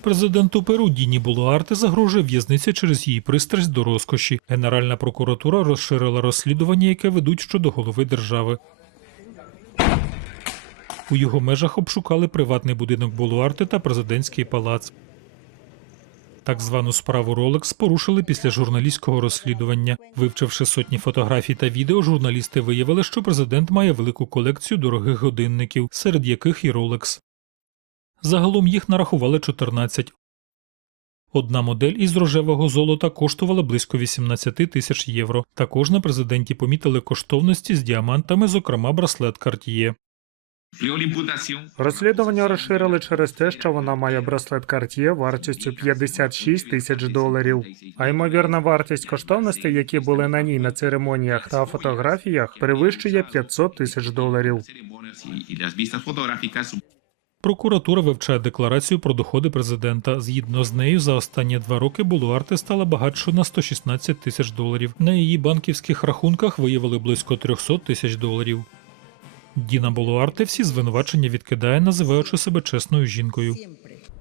Президенту Перу Діні Болуарте загрожує в'язниця через її пристрасть до розкоші. Генеральна прокуратура розширила розслідування, яке ведуть щодо голови держави. У його межах обшукали приватний будинок Болуарте та президентський палац. Так звану справу Rolex порушили після журналістського розслідування. Вивчивши сотні фотографій та відео, журналісти виявили, що президент має велику колекцію дорогих годинників, серед яких і Rolex. Загалом їх нарахували 14. Одна модель із рожевого золота коштувала близько 18 тисяч євро. Також на президенті помітили коштовності з діамантами, зокрема браслет Cartier. Розслідування розширили через те, що вона має браслет Cartier вартістю 56 тисяч доларів. А ймовірна вартість коштовностей, які були на ній на церемоніях та фотографіях, перевищує 500 тисяч доларів. Прокуратура вивчає декларацію про доходи президента. Згідно з нею, за останні два роки Булуарте стала багатшою на 116 тисяч доларів. На її банківських рахунках виявили близько 300 тисяч доларів. Діна Болуарте всі звинувачення відкидає, називаючи себе чесною жінкою.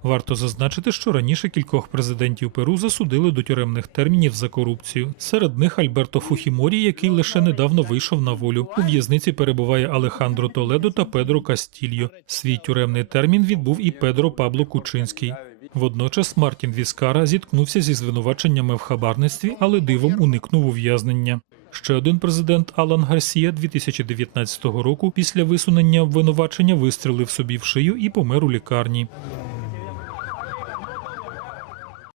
Варто зазначити, що раніше кількох президентів Перу засудили до тюремних термінів за корупцію. Серед них Альберто Фухіморі, який лише недавно вийшов на волю. У в'язниці перебуває Алехандро Толедо та Педро Кастільо. Свій тюремний термін відбув і Педро Пабло Кучинський. Водночас Мартін Віскара зіткнувся зі звинуваченнями в хабарництві, але дивом уникнув ув'язнення. Ще один президент Алан Гарсія 2019 року після висунення обвинувачення вистрелив собі в шию і помер у лікарні.